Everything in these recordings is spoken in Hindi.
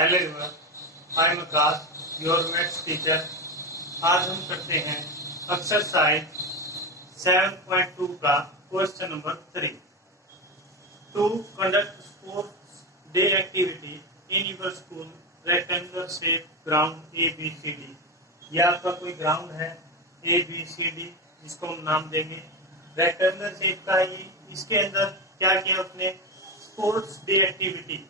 Hello everyone, I am Akash, your maths teacher. आज हम करते हैं एक्सरसाइज 7.2 का question number 3। To conduct sports day activity in your school rectangular shape ground ABCD। यह आपका कोई ग्राउंड है ABCD, जिसको हम नाम देंगे रेक्टेंगुलर शेप का। ये इसके अंदर क्या किया अपने स्पोर्ट्स डे एक्टिविटी,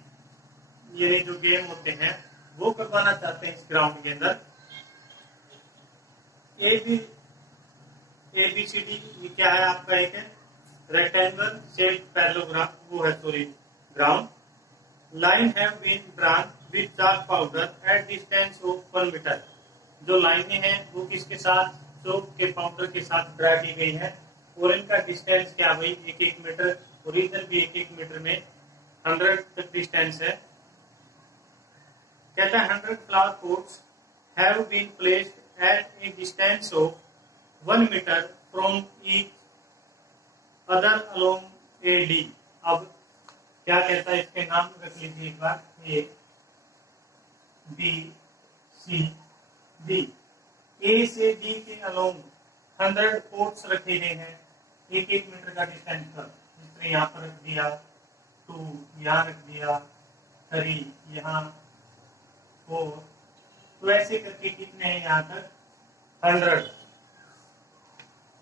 ये जो गेम होते हैं वो करवाना चाहते हैं इस ग्राउंड के अंदर। ABCD ये क्या है आपका, एक रेक्टेंगल शेप पैरेललोग्राम, वो है sorry ground. Line have been drawn with chalk powder at distance of 1 metre. जो लाइनें हैं वो किसके साथ, चौक के पाउडर के साथ ड्रा की गई है, और इनका डिस्टेंस क्या भाई 1-1 मीटर, और इधर भी 1-1 मीटर में 100 तक डिस्टेंस है। कहता है 100 flower pots have been placed at a distance of 1 metre from each other along AD। अब क्या कहता है, इसके नाम रख लीजिए एक बार, ABCD। A से D के अलोंग 100 पोट्स रखे गए हैं 1-1 मीटर का डिस्टेंस पर। जिस तरह यहाँ पर रख दिया 2, यहाँ रख दिया 3, यहाँ 4, तो ऐसे करके कितने हैं यहाँ तक 100।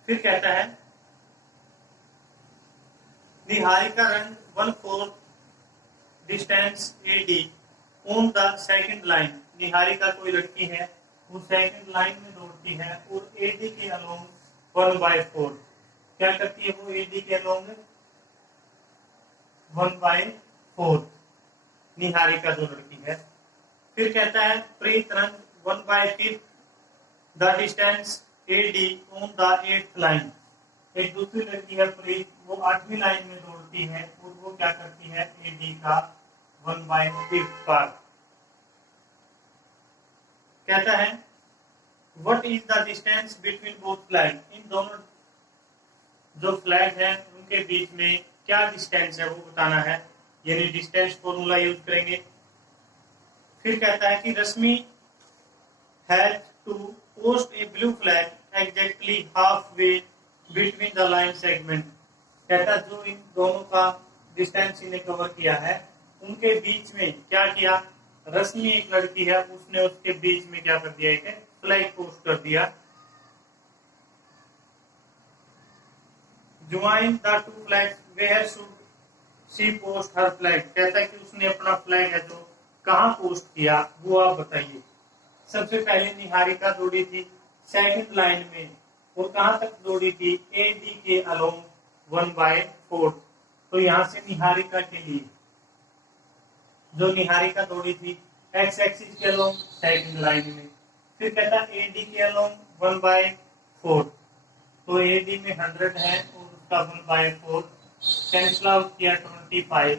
फिर कहता है Niharika run 1/4 distance AD on the second line. Niharika कोई लड़की है, वो सेकंड लाइन में दौड़ती है और AD के अलोंग 1/4 क्या करती है, वो AD के अलोंग 1/4 निहारिका जो लड़की है। फिर कहता है Preet ran 1/5 the distance AD on the 8th line. एक दूसरी लड़की है प्रीत, वो 8वीं लाइन में दौड़ती है और वो क्या करती है AD का 1/5 पार्ट। कहता है what is the distance between both flag. इन दोनों जो फ्लैग है उनके बीच में क्या डिस्टेंस है वो बताना है, यानी डिस्टेंस फॉर्मूला यूज करेंगे। फिर कहता है कि Rashmi has to post a blue flag exactly half way between the line segment. कहता है जो इन दोनों का डिस्टेंस इन्हें कवर किया है उनके बीच में क्या किया, रश्मि एक लड़की है, उसने उसके बीच में क्या कर दिया, एक फ्लैग पोस्ट कर दिया। Join the two flags where should she post her flag. कहता है कि उसने अपना फ्लैग है जो कहाँ पोस्ट किया वो आप बताइए। सबसे पहले निहारिका दौड़ी थी सेकंड लाइन में, और कहाँ तक दौड़ी थी AD के अलोंग 1/4। तो यहाँ से निहारिका के लिए जो निहारिका दौड़ी थी X एक्सिस के अलोंग सेकंड लाइन में। फिर कहता AD के अलोंग 1/4, तो AD में 100 है और उसका 1/4 कैंसिल आउट किया 25,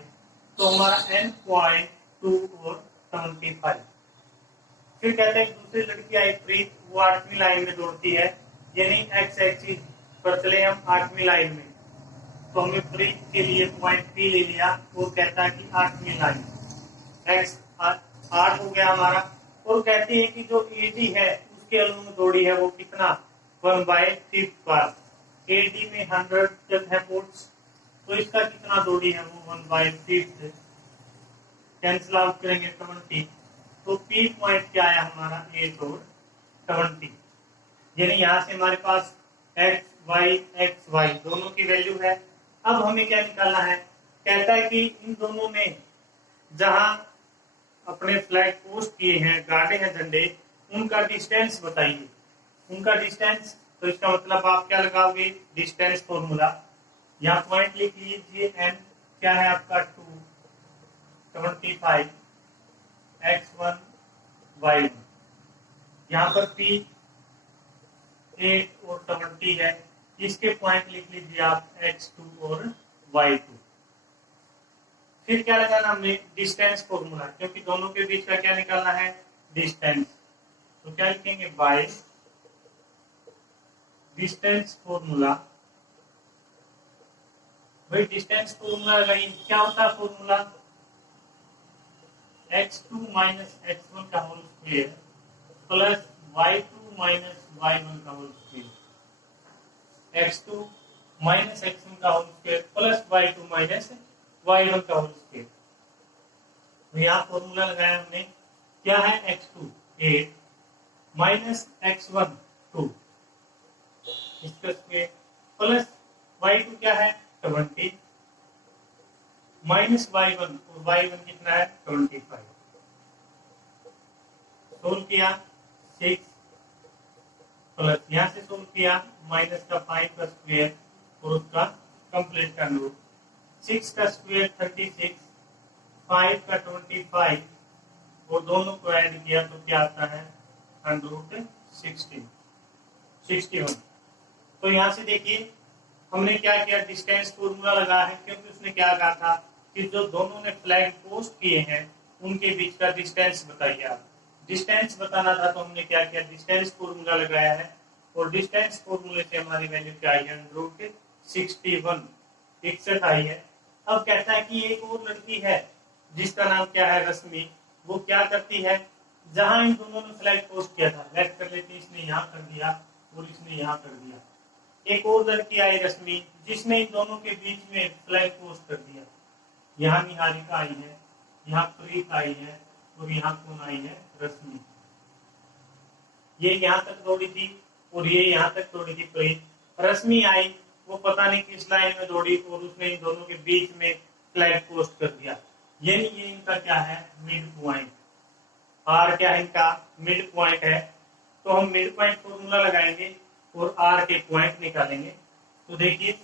तो हमारा N.2 और 75। फिर कहते हैं दूसरी लड़की आई प्रीत, वो 8वीं लाइन में दौड़ती है, यानी X एक्सिस पर चले हम 8वीं लाइन में, तो हमें प्रीत के लिए पॉइंट P ले लिया। वो कहता है कि 8वीं लाइन X 8 हो गया हमारा, और कहती है कि जो AD है उसके अलोंग दौड़ी है वो कितना 1/5 पार। AD में 100 तक है पोर्ट्स, तो इसका कितना दौड़ी है वो 1/5 कैंसिल आउट करेंगे 20, तो P पॉइंट क्या है हमारा 8 और 20, यानी यहाँ से हमारे पास x y दोनों की वैल्यू है। अब हमें क्या निकालना है, कहता है कि इन दोनों में जहां अपने फ्लैग पोस्ट किए हैं, गाड़े हैं झंडे, उनका डिस्टेंस बताइए। उनका डिस्टेंस, तो इसका मतलब आप क्या लगाओगे, डिस्टेंस फॉर्मूला। यहाँ पॉइंट लिख लीजिए, n क्या है आपका 2, 25 x1 y1। यहाँ पर P 8 और 20 है, इसके पॉइंट लिख लीजिए आप x2 और y2। फिर क्या लगाना हमने, डिस्टेंस फॉर्मूला, क्योंकि दोनों के बीच का क्या निकालना है, डिस्टेंस। तो क्या लिखेंगे, बाय डिस्टेंस फॉर्मूला। भाई डिस्टेंस फॉर्मूला क्या होता है फॉर्मूला, x2 माइनस x1 का whole square plus y2 minus y1 का whole square. x2 minus x1 का whole square plus y2 minus y1 का होल स्क्वायर। तो यहाँ फॉर्मूला लगाया हमने, क्या है x2 8 माइनस x1 2 इसका स्क्वायर प्लस y2 क्या है 20 माइनस y1 और y1 कितना है 25। सोल्व किया 6 प्लस यहाँ से सोल्व किया माइनस का 5 का स्क्वायर और उसका कंप्लीट का रूट। 6 का स्क्वायर 36, 5 का 25 और दोनों को ऐड किया तो क्या आता है रूट 61। तो यहाँ से देखिए हमने क्या किया, डिस्टेंस फॉर्मूला लगा है, क्योंकि उसने क्या कहा था कि जो दोनों ने फ्लैग पोस्ट किए हैं उनके बीच का डिस्टेंस बताइए आप। डिस्टेंस बताना था तो हमने क्या किया, डिस्टेंस फॉर्मूला लगाया है और डिस्टेंस फॉर्मूले से हमारी वैल्यू क्या आई है रूट 61 आई है। अब कहता है कि एक और लड़की है जिसका नाम क्या है रश्मि, वो क्या करती है, जहां इन दोनों ने फ्लैग पोस्ट किया था, लेट कर लेते इसने यहाँ कर दिया और इसने यहाँ कर दिया। एक और लड़की आई रश्मि जिसने इन दोनों के बीच में फ्लैग पोस्ट कर दिया। यहाँ निहारिका आई है, यहाँ प्रीत आई है और यहाँ कौन आई है रश्मि। ये यहाँ तक दौड़ी थी और ये यहाँ तक दौड़ी थी प्रीत। रश्मि आई, वो पता नहीं किस लाइन में दौड़ी और उसने इन दोनों के बीच में फ्लैग पोस्ट कर दिया। यानी ये इनका क्या है मिड पॉइंट। आर क्या है इनका मिड पॉइंट है। तो हम मिड पॉइंट फॉर्मूला लगाएंगे और आर के पॉइंट निकालेंगे। तो देखिए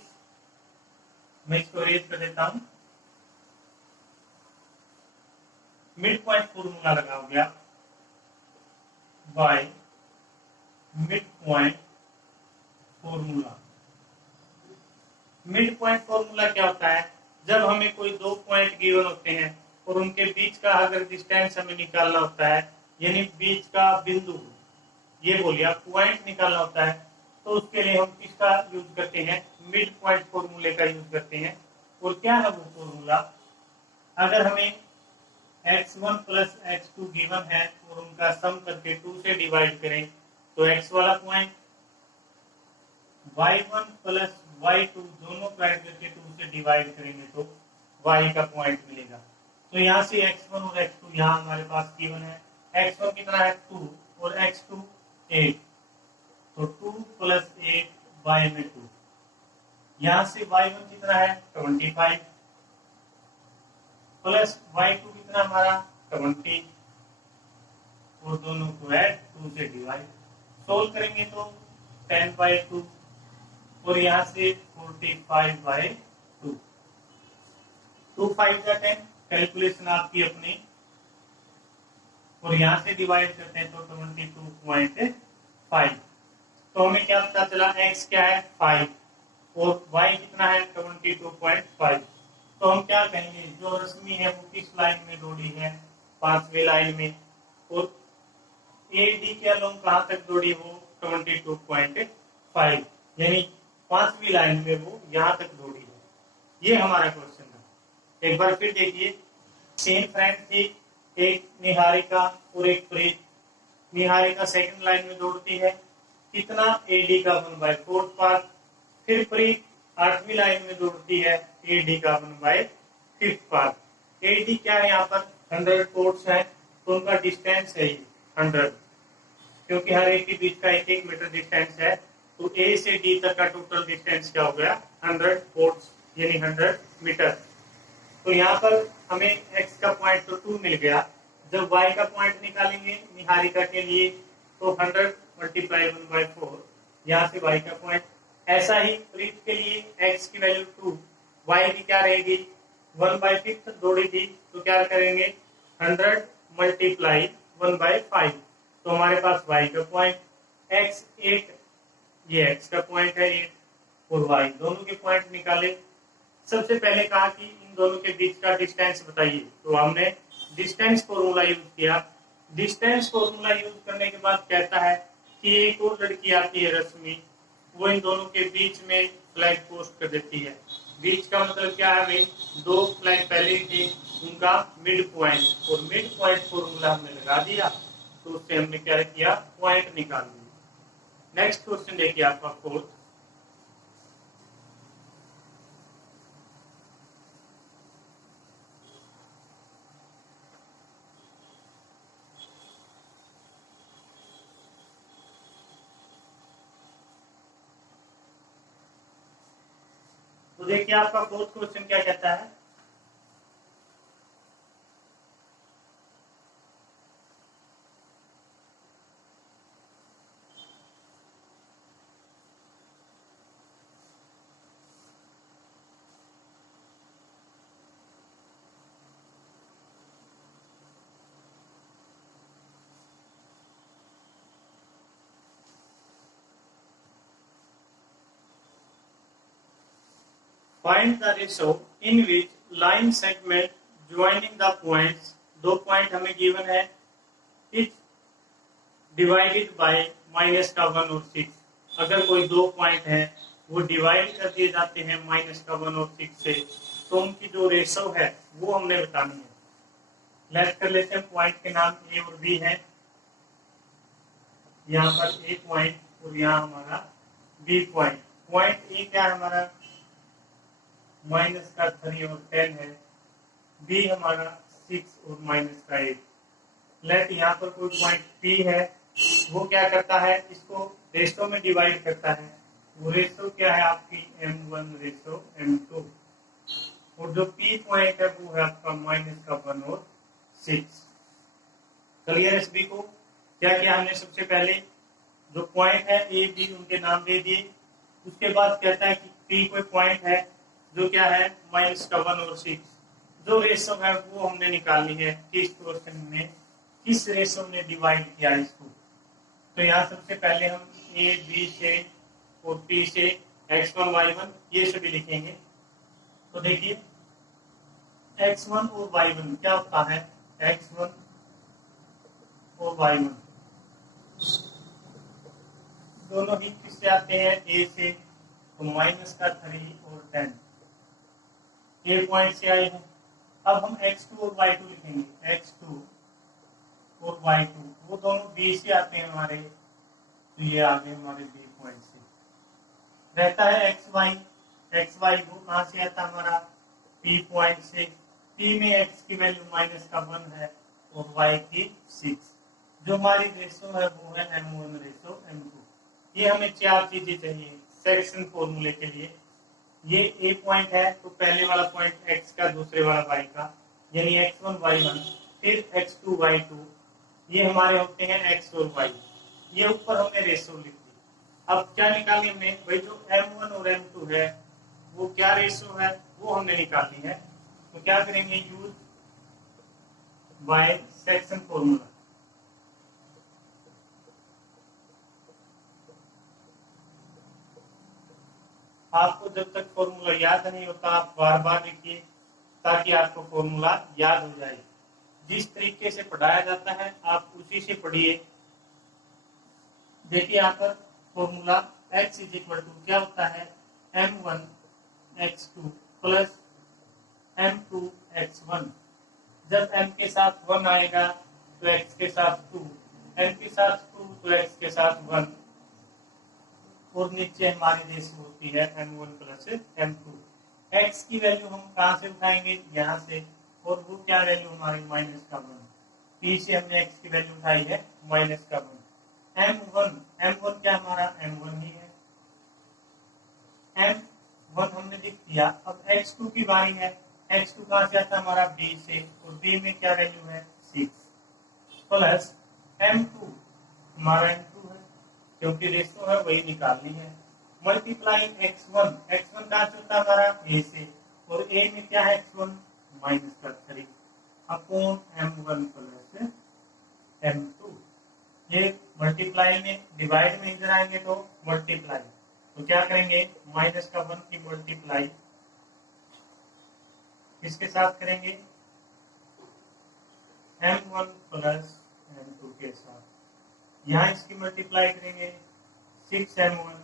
मैं इसको रेज कर देता हूं। मिड पॉइंट फॉर्मूला लगा हो गया by mid point formula. Mid point formula क्या होता है, जब हमें कोई दो पॉइंट गिवन होते हैं और उनके बीच का अगर डिस्टेंस हमें निकालना होता है, यानी बीच का बिंदु ये बोलिए पॉइंट निकालना होता है, तो उसके लिए हम किसका यूज करते हैं मिड पॉइंट फॉर्मूले का यूज करते हैं। और क्या है वो फॉर्मूला, अगर हमें x1 प्लस x2 गिवन है और उनका सम करके 2 से डिवाइड करें तो x वाला पॉइंट, y1 प्लस y2 दोनों को ऐड करके 2 से डिवाइड करेंगे तो y का पॉइंट मिलेगा। तो यहाँ से x1 और x2 यहाँ हमारे पास गिवन है। x1 कितना है 2 और x2 8, तो 2 प्लस 8 y में 2। यहाँ से y1 कितना है 25 प्लस y2 कितना हमारा 20 और दोनों को ऐड 2 से डिवाइड। सोल्व करेंगे तो 10/2 और यहाँ से 45/2। 2 5 का 10, कैलकुलेशन आपकी अपनी, और यहाँ से डिवाइड करते हैं तो 22.5। तो हमें क्या पता चला, x क्या है 5 और y कितना है 22.5। तो हम क्या कहेंगे, जो रश्मि है वो किस लाइन में दौड़ी है 5वीं लाइन में, और AD के अलोंग कहाँ तक दौड़ी वो 22.5, यानी 5वीं लाइन में वो यहाँ तक दौड़ी है। ये हमारा क्वेश्चन था। एक बार फिर देखिए, 3 फ्रेंड थी, एक निहारिका और एक प्रीत। निहारिका सेकंड लाइन में दौड़ती है, कितना AD का 1/4 पार्ट। फिर प्रीत 8वीं लाइन में दौड़ती है, AD का 1/5 पार्ट। AD क्या है, यहाँ पर 100 कोर्ट्स है, तो उनका डिस्टेंस है 100, क्योंकि हर एक के बीच का 1-1 मीटर डिस्टेंस है। तो A से D तक का टोटल डिस्टेंस क्या हो गया 100 कोर्ट्स, यानी 100 मीटर। तो यहाँ पर हमें x का पॉइंट तो 2 मिल गया। जब y का पॉइंट निकालेंगे निहारिका के लिए तो 100 × 1/4, यहाँ से y का पॉइंट। ऐसा ही प्रीत के लिए x की वैल्यू 2, y की क्या रहेगी 1/5 दौड़ी थी, तो क्या करेंगे 100 × 1/5। तो हमारे पास y का पॉइंट x 8, ये x का पॉइंट है 8 और y दोनों के पॉइंट निकाले। सबसे पहले कहा कि इन दोनों के बीच का डिस्टेंस बताइए, तो हमने डिस्टेंस फॉर्मूला यूज किया। डिस्टेंस फॉर्मूला यूज करने के बाद कहता है कि एक और लड़की आती है रश्मि, वो इन दोनों के बीच में फ्लैग पोस्ट कर देती है। बीच का मतलब क्या है भाई, 2 फ्लैग पहले ही थे उनका मिड पॉइंट, और मिड पॉइंट फॉर्मूला हमने लगा दिया, तो उससे हमने क्या किया, पॉइंट निकाल लिया। नेक्स्ट क्वेश्चन देखिए आपका फोर्थ। तो देखिए आपका फोर्थ क्वेश्चन क्या कहता है, find the ratio in which line segment joining the points, दो पॉइंट हमें गिवन है, इच डिवाइडेड बाय माइनस का 1 और 6। अगर कोई दो पॉइंट है वो डिवाइड कर दिए जाते हैं माइनस का 1 और 6 से, तो उनकी जो रेशो है वो हमने बतानी है। लेट कर लेते हैं, पॉइंट के नाम ए और बी है, यहाँ पर ए पॉइंट और यहाँ हमारा बी पॉइंट। पॉइंट ए क्या है हमारा, माइनस का 3 और 10 है, बी हमारा 6 और माइनस का 8। लेट यहाँ पर कोई पॉइंट पी है, वो क्या करता है, इसको रेशो में डिवाइड करता है। वो रेशो क्या है आपकी m1 रेशो m2, और जो पी पॉइंट है वो है आपका माइनस का 1 और 6। क्लियर है सभी को? क्या किया हमने, सबसे पहले जो पॉइंट है ए बी उनके नाम दे दिए, उसके बाद कहता है कि पी कोई पॉइंट है जो क्या है माइनस का 1 और 6, जो रेशो है वो हमने निकालनी है, किस क्वेश्चन में किस रेशो ने डिवाइड किया इसको। तो यहाँ सबसे पहले हम ए बी से और पी से x1 y1 ये सभी लिखेंगे। तो देखिए x1 और y1 क्या होता है, x1 और y1 दोनों ही किससे आते हैं, ए से, तो माइनस का 3 और 10 ए पॉइंट से आए हैं। अब हम x2 और y2 लिखेंगे, x2 और y2 वो दोनों बी से आते हैं हमारे, तो ये आ गए हमारे बी पॉइंट से। रहता है xy वो कहाँ से आता है हमारा, p पॉइंट से। p में x की वैल्यू माइनस का 1 है और y की 6। जो हमारी रेशो है वो है m1 रेशो m2। ये हमें चार चीजें चाहिए सेक्शन फॉर्मूले के लिए। ये ए पॉइंट है तो पहले वाला पॉइंट x का, दूसरे वाला y का, यानी x1 y1, फिर x2 y2, ये हमारे होते हैं x और y। ये ऊपर हमने रेशो लिख दी। अब क्या निकालनी हमने, भाई जो m1 और m2 है वो क्या रेशो है वो हमने निकालनी है। तो क्या करेंगे, यूज बाय सेक्शन फॉर्मूला। आपको जब तक फॉर्मूला याद नहीं होता आप बार बार लिखिए, ताकि आपको फॉर्मूला याद हो जाए। जिस तरीके से पढ़ाया जाता है आप उसी से पढ़िए। देखिए यहाँ पर formula x is equal to क्या होता है, m1 x2 plus m2 x1। जब m के साथ 1 आएगा तो x के साथ 2, m के साथ 2 तो x के साथ 1, और नीचे हमारी रेशो होती है m1 प्लस m2। x की वैल्यू हम कहाँ से उठाएंगे, यहाँ से, और वो क्या वैल्यू हमारी माइनस का 1। p से हमने x की वैल्यू उठाई है माइनस का 1। m1 क्या हमारा m1 ही है, m1 हमने लिख दिया। अब x2 की बारी है, x2 कहाँ से आता है हमारा b से, और b में क्या वैल्यू है 6, प्लस m2 हमारा m2 है, क्योंकि रेशो है वही निकालनी है, मल्टीप्लाई x1 कहाँ से होता है हमारा a से, और a में क्या है x1 माइनस का 3 अपॉन m1 प्लस m2। ये मल्टीप्लाई में, डिवाइड में इधर आएंगे तो मल्टीप्लाई, तो क्या करेंगे माइनस का 1 की मल्टीप्लाई किसके साथ करेंगे, m1 प्लस m2 के साथ। यहाँ इसकी मल्टीप्लाई करेंगे 6m1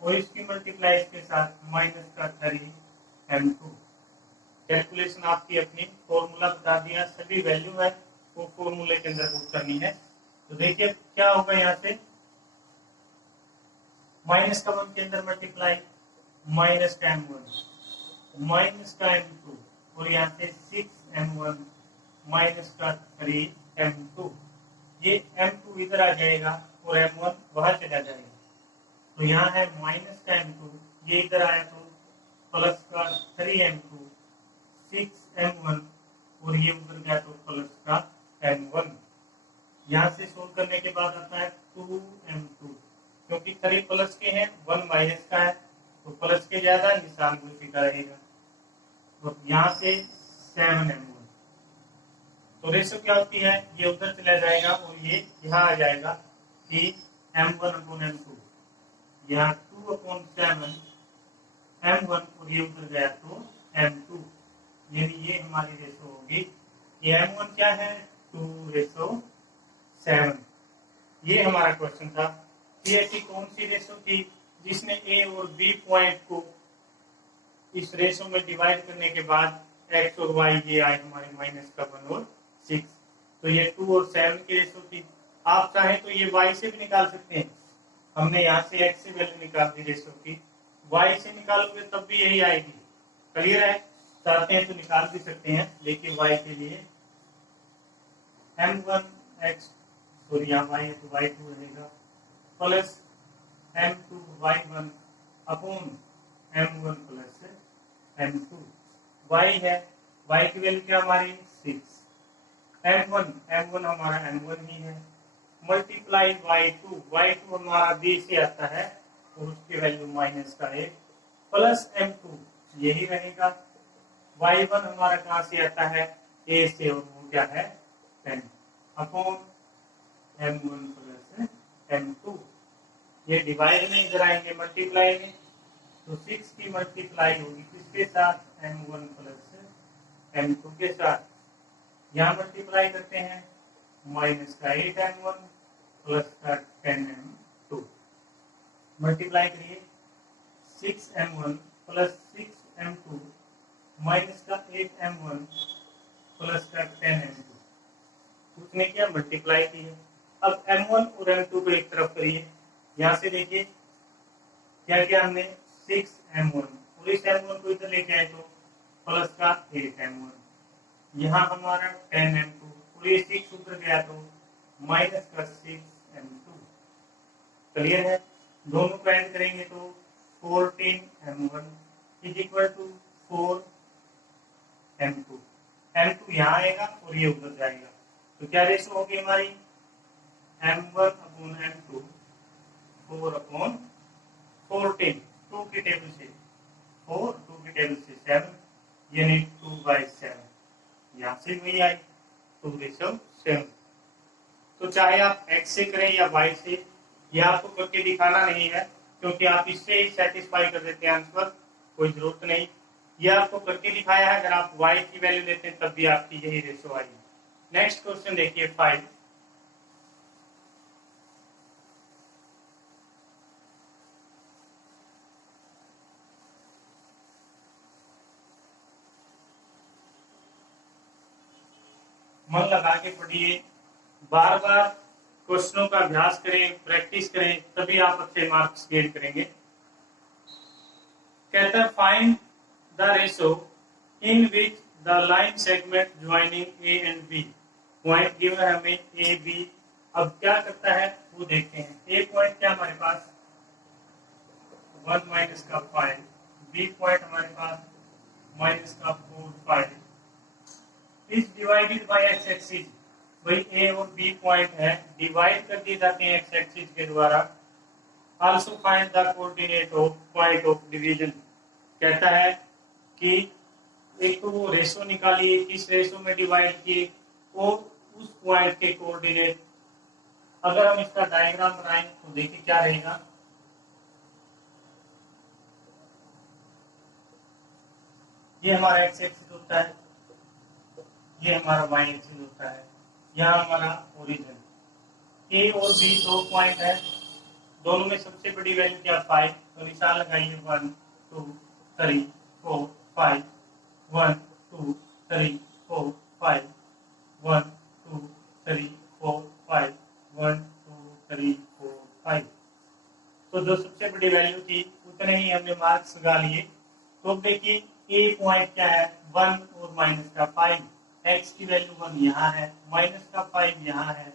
और इसकी मल्टीप्लाई इसके साथ माइनस का 3m2। कैलकुलेशन आपकी अपनी फॉर्मूला बता दिया, सभी वैल्यू है वो फॉर्मूले के अंदर पुट करनी है। तो देखिए क्या होगा, यहाँ से माइनस का 1 के अंदर मल्टीप्लाई माइनस का m1 माइनस का m2 और यहाँ से 6m1 माइनस का 3m2। ये m2 इधर आ जाएगा और m1 वहां चला जाएगा। तो यहाँ है माइनस का m2, ये इधर आया तो प्लस का 3m2 6m1 और ये उधर गया तो प्लस का m1। यहाँ से सोल्व करने के बाद आता है 2m2, क्योंकि 3 प्लस के हैं 1 माइनस का है तो प्लस के ज्यादा निशान उसी का रहेगा। तो यहाँ से 7m1, तो रेशो क्या होती है, ये उधर चला जाएगा और ये यहाँ आ जाएगा कि m1/m2, यहाँ 2/7 m1 और ये उधर गया तो m2, यानी ये हमारी रेशो होगी। ये m1 क्या है 2:7। ये हमारा क्वेश्चन था कि ऐसी कौन सी रेशो थी जिसने ए और बी पॉइंट को इस रेशो में डिवाइड करने के बाद x और y ये आए हमारे -1 और 6। तो ये 2 और 7 की रेशो थी। आप चाहें तो ये y से भी निकाल सकते हैं। हमने यहाँ से x से वैल्यू निकाल दी रेशो की, y से निकालोगे तब भी यही आएगी। क्लियर है? चाहते हैं तो निकाल भी सकते हैं। देखिए y के लिए m1x, सॉरी यहाँ y है तो y2 रहेगा, plus m2y1 upon m1 plus m2। y है, y की वैल्यू क्या हमारी 6, m1 हमारा m1 ही है, मल्टीप्लाई y2 हमारा b से आता है और उसकी वैल्यू -1 प्लस m2 यही रहेगा। y1 हमारा कहाँ से आता है a से और वो क्या है 10 अपॉन m1 प्लस m2। ये डिवाइड में इधर आएंगे मल्टीप्लाई में, तो 6 की मल्टीप्लाई होगी किसके साथ m1 प्लस m2 के साथ। यहाँ मल्टीप्लाई करते हैं माइनस का 8m1 प्लस का 10m2, मल्टीप्लाई करिए 6m1 प्लस 6m2 माइनस का 8m1 प्लस का 10m2। उसने क्या मल्टीप्लाई की है। अब m1 और m2 को एक तरफ करिए। यहाँ से देखिए क्या क्या हमने 6m1 और इस m1 को इधर लेके आए तो प्लस का 8m1, यहाँ हमारा 10m2 और ये 6 उधर गया तो माइनस का 6m2। क्लियर है? दोनों को ऐड करेंगे तो 14m1 is equal to 4m2। m2 यहाँ आएगा और ये उधर जाएगा, तो क्या रेशो होगी हमारी m1/m2 4/14, 2 की टेबल से 4, 2 की टेबल से 7, यानी 2/7। यहाँ से वही आई 2:7। तो चाहे आप x से करें या y से, यह आपको करके दिखाना नहीं है, क्योंकि आप इससे ही सेटिस्फाई कर देते हैं आंसर, कोई जरूरत नहीं। यह आपको करके दिखाया है। अगर आप y की वैल्यू लेते हैं तब भी आपकी यही रेशो आई। नेक्स्ट क्वेश्चन देखिए 5। मन लगा के पढ़िए, बार बार क्वेश्चनों का अभ्यास करें, प्रैक्टिस करें, तभी आप अच्छे मार्क्स गेन करेंगे। कहता है find the ratio in which the line segment joining a and b. Point given है हमें ए बी। अब क्या करता है वो देखते हैं। ए पॉइंट क्या हमारे पास 1 माइनस का 5, बी पॉइंट हमारे पास माइनस का 4, 5 is divided by x axis. भाई ए और बी पॉइंट है, डिवाइड कर दिए जाते हैं एक्स एक्सिस के द्वारा। Also find the coordinate of point of division. कहता है कि एक तो वो रेशो निकालिए, किस रेशो में डिवाइड किए और उस पॉइंट के कोऑर्डिनेट। अगर हम इसका डायग्राम बनाएं तो देखिए क्या रहेगा। ये हमारा एक्स एक्सिस होता है, ये हमारा वाई एक्सिस होता है, यहाँ हमारा ओरिजिन। ए और बी 2 पॉइंट है, दोनों में सबसे बड़ी वैल्यू क्या 5, तो निशान लगाइए 1 2 3 4 5 1 2 3 4 5 1 2 3 4 5 1 2 3 4 5। तो जो सबसे बड़ी वैल्यू थी उतने ही हमने मार्क्स लगा लिए। तो अब देखिए ए पॉइंट क्या है 1 और माइनस का 5, एक्स की वैल्यू 1 यहाँ है, माइनस का 5 यहाँ है,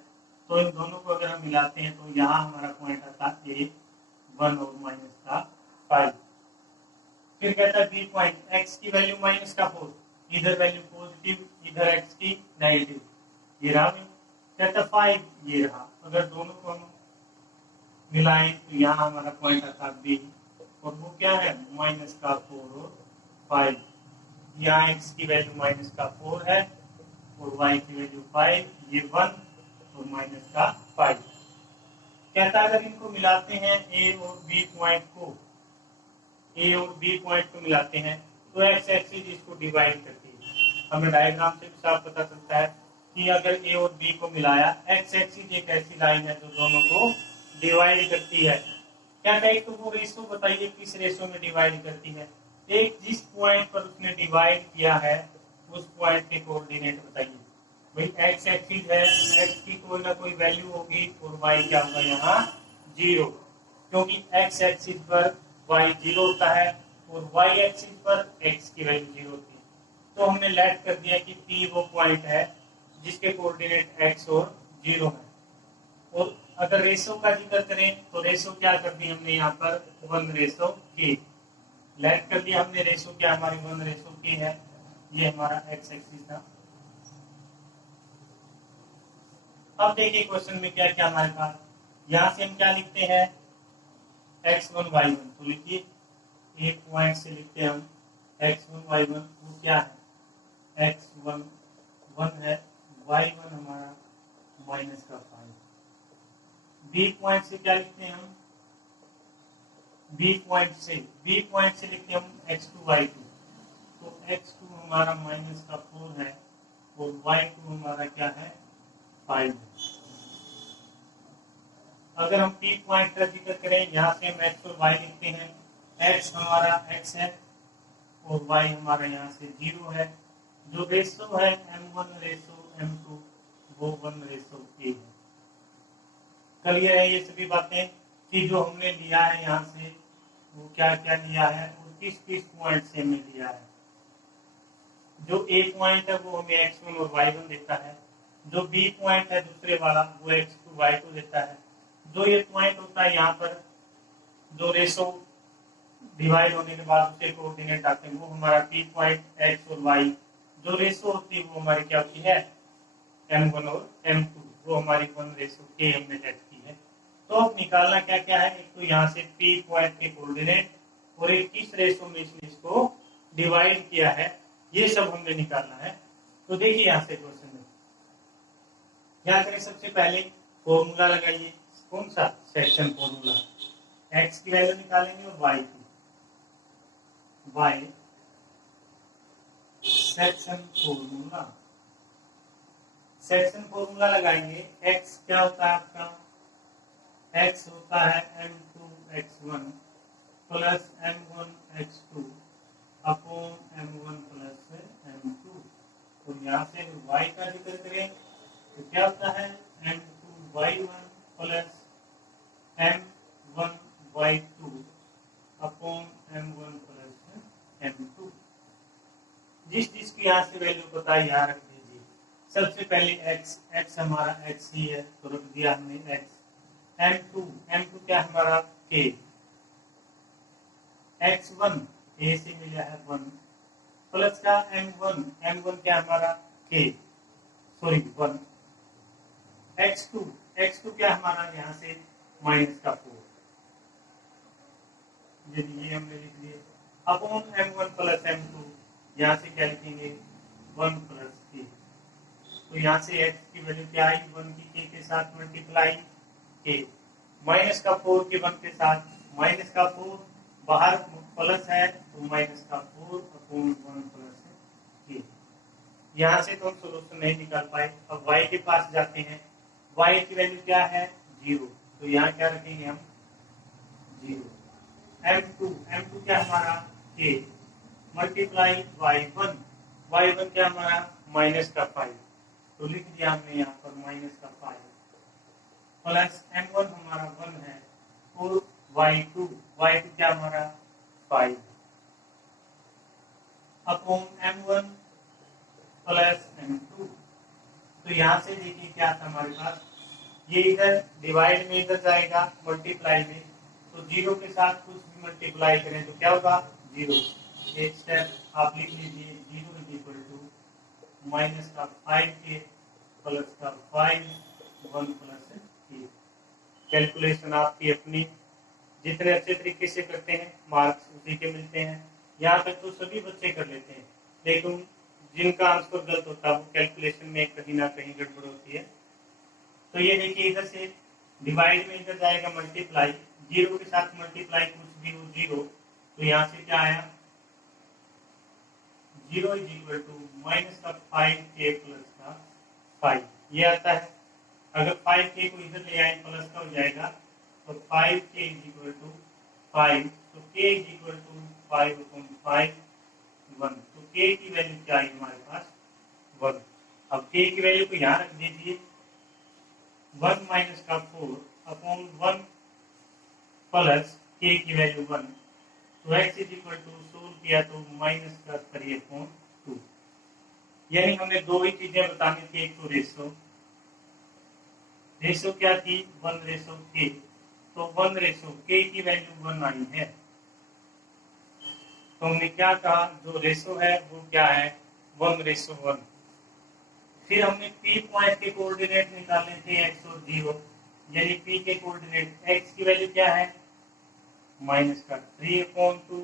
तो इन दोनों को अगर हम मिलाते हैं तो यहाँ हमारा पॉइंट आता है ए 1 और माइनस का 5। फिर कहता है बी पॉइंट एक्स की वैल्यू माइनस का 4, इधर वैल्यू पॉजिटिव इधर एक्स की नेगेटिव, ये रहा। कहता 5 ये रहा, अगर दोनों को हम मिलाएं तो यहाँ हमारा पॉइंट आता बी, और वो क्या है माइनस का 4 और 5। यहाँ एक्स की वैल्यू माइनस का 4 है और वाई की वैल्यू 5, ये 1 और माइनस का 5। कहता है अगर इनको मिलाते हैं ए और बी पॉइंट को, ए और बी पॉइंट को मिलाते हैं तो एक्स एक्सिस इसको डिवाइड करती है। हमें डायग्राम से भी साफ पता चलता है कि अगर ए और बी को मिलाया, एक्स एक्सिस एक ऐसी लाइन है जो दोनों को डिवाइड करती है। क्या कहे तो वो रेशो बताइए किस रेशो में डिवाइड करती है। एक जिस पॉइंट पर उसने डिवाइड किया है उस पॉइंट के कोऑर्डिनेट बताइए। भाई एक्स एक्सिस है, एक्स की कोई ना कोई वैल्यू होगी और वाई क्या होगा यहाँ 0, क्योंकि एक्स एक्सिस पर वाई 0 होता है और वाई एक्सिस पर एक्स की वैल्यू 0 होती है। तो हमने लेट कर दिया कि पी वो पॉइंट है जिसके कोऑर्डिनेट एक्स और 0 है। और अगर रेशो का जिक्र करें तो रेशो क्या कर दी हमने यहाँ पर 1:k, लेट कर दिया हमने रेशो क्या हमारी 1:k है। ये हमारा एक्स एक्सिस था। अब देखिए क्वेश्चन में क्या क्या हमारे पास, यहाँ से हम क्या लिखते हैं x1 y1, तो लिखिए एक पॉइंट से लिखते हैं हम x1 y1, वो क्या है x1 1 है, y1 हमारा माइनस का 5। बी पॉइंट से क्या लिखते हैं हम, बी पॉइंट से लिखते हैं हम x2 y2, तो x2 हमारा माइनस का 4 है और y2 हमारा क्या है 5। अगर हम पी पॉइंट का जिक्र करें, यहाँ से हम एक्स और वाई लिखते हैं, एक्स हमारा एक्स है और वाई हमारा यहाँ से 0 है। जो रेशो है m1 रेशो m2 वो 1:a है। क्लियर है ये सभी बातें कि जो हमने लिया है यहाँ से वो क्या क्या लिया है और किस किस पॉइंट से हमने लिया है। जो ए पॉइंट है वो हमें x1 और y1 देता है, जो बी पॉइंट है दूसरे वाला वो x2 y2 देता है। जो ये पॉइंट होता है यहाँ पर जो रेशो डिवाइड होने के बाद उसके कोऑर्डिनेट आते हैं वो हमारा पी पॉइंट एक्स और वाई। जो रेशो होती है वो हमारी क्या होती है m1 और m2, वो हमारी 1:k हमने सेट की है। तो अब निकालना क्या क्या है, एक तो यहाँ से पी पॉइंट के कोऑर्डिनेट और एक किस रेशो में इसने इसको डिवाइड किया है, ये सब हमने निकालना है। तो देखिए यहाँ से क्वेश्चन में क्या करें, सबसे पहले फॉर्मूला लगाइए। कौन सा सेक्शन फॉर्मूला, एक्स की वैल्यू निकालेंगे और वाई की, y section formula, section formula लगाएंगे। एक्स क्या होता है आपका, एक्स होता है m2 x1 plus m1 x2 upon m1 plus m2। और यहाँ से y का जिक्र करें तो क्या होता है m2 y1 plus m1 y2 upon m1 plus m2। जिस जिसकी यहाँ से वैल्यू पता है यहाँ रख दीजिए। सबसे पहले x हमारा x ही है तो रख दिया हमने x। m2 क्या हमारा k, x1 a से मिला है 1 प्लस का m1 क्या हमारा k, सॉरी 1, x2 क्या हमारा यहाँ से माइनस का 4, ये हमने लिख दिए अपॉन m1 प्लस m2, यहाँ से क्या लिखेंगे 1 प्लस k। तो यहाँ से x की वैल्यू क्या आई 1 की k के साथ मल्टीप्लाई k, माइनस का 4 के 1 के साथ माइनस का 4, बाहर प्लस है तो माइनस का 4 अपॉन 1 प्लस k। यहाँ से तो हम सोल्यूशन नहीं निकाल पाए। अब y के पास जाते हैं, y की वैल्यू क्या है 0, तो यहाँ क्या रखेंगे हम 0। m2 क्या हमारा k मल्टीप्लाई y1 y1 क्या हमारा माइनस का 5, तो लिख दिया हमने यहाँ पर माइनस का 5 प्लस m1 हमारा 1 है और y2 क्या हमारा 5 अपॉन m1 प्लस m2। तो यहाँ से देखिए क्या था हमारे पास, ये इधर डिवाइड में इधर जाएगा मल्टीप्लाई में, तो जीरो के साथ कुछ भी मल्टीप्लाई करें तो क्या होगा 0। एक स्टेप आप लिख लीजिए, 0 इज इक्वल टू माइनस का 5k प्लस का 5 1 प्लस k। कैलकुलेशन आपकी अपनी, जितने अच्छे तरीके से करते हैं मार्क्स उसी के मिलते हैं। यहाँ तक तो सभी बच्चे कर लेते हैं, लेकिन जिनका आंसर गलत होता है वो कैलकुलेशन में कहीं ना कहीं गड़बड़ होती है। तो ये देखिए इधर से डिवाइड में इधर जाएगा मल्टीप्लाई, जीरो के साथ मल्टीप्लाई कुछ भी हो 0, तो यहाँ से क्या आया 0 इज इक्वल टू माइनस का 5k प्लस का 5 ये आता है। अगर 5k को इधर ले आए प्लस का हो जाएगा, तो 5k इज इक्वल टू 5, तो k is equal to 5 upon 5 1, तो k की वैल्यू क्या है हमारे पास 1। अब k की वैल्यू को यहाँ रख दीजिए, 1 माइनस का 4 अपॉन 1 प्लस k की वैल्यू 1, तो x is equal to solve किया तो माइनस का 3 अपॉन 2। यानी हमने दो ही चीजें बतानी थी, एक तो रेशो क्या थी 1:k, तो 1:k की वैल्यू 1 आई है। तो हमने क्या कहा, जो रेशो है वो क्या है 1:1। फिर हमने p पॉइंट के कोऑर्डिनेट निकालने थे x और 0, यानी p के कोऑर्डिनेट x की वैल्यू क्या है माइनस का 3/2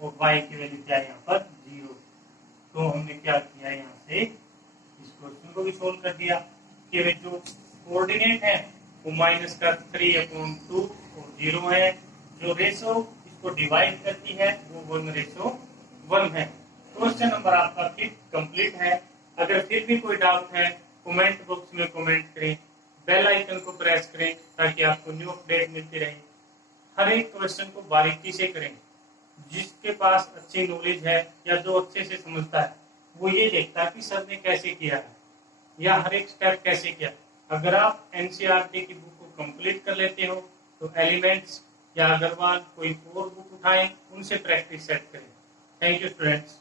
और y की वैल्यू क्या है यहाँ पर 0। तो हमने क्या किया, यहाँ से इस क्वेश्चन को भी सोल्व कर दिया कि वे जो कोऑर्डिनेट है वो माइनस का 3/2 और 0 है, जो रेशो इसको डिवाइड करती है वो 1:1 है। क्वेश्चन नंबर आपका फिर कंप्लीट है। अगर फिर भी कोई डाउट है कमेंट बॉक्स में कमेंट करें, बेल आइकन को प्रेस करें ताकि आपको न्यू अपडेट मिलती रहे। हर एक क्वेश्चन को बारीकी से करें। जिसके पास अच्छी नॉलेज है या जो अच्छे से समझता है वो ये देखता है कि सर ने कैसे किया है या हर एक स्टेप कैसे किया। अगर आप एनसीईआरटी की बुक को कंप्लीट कर लेते हो तो एलिमेंट्स या अग्रवाल कोई और बुक उठाएं, उनसे प्रैक्टिस सेट करें। Thank you students.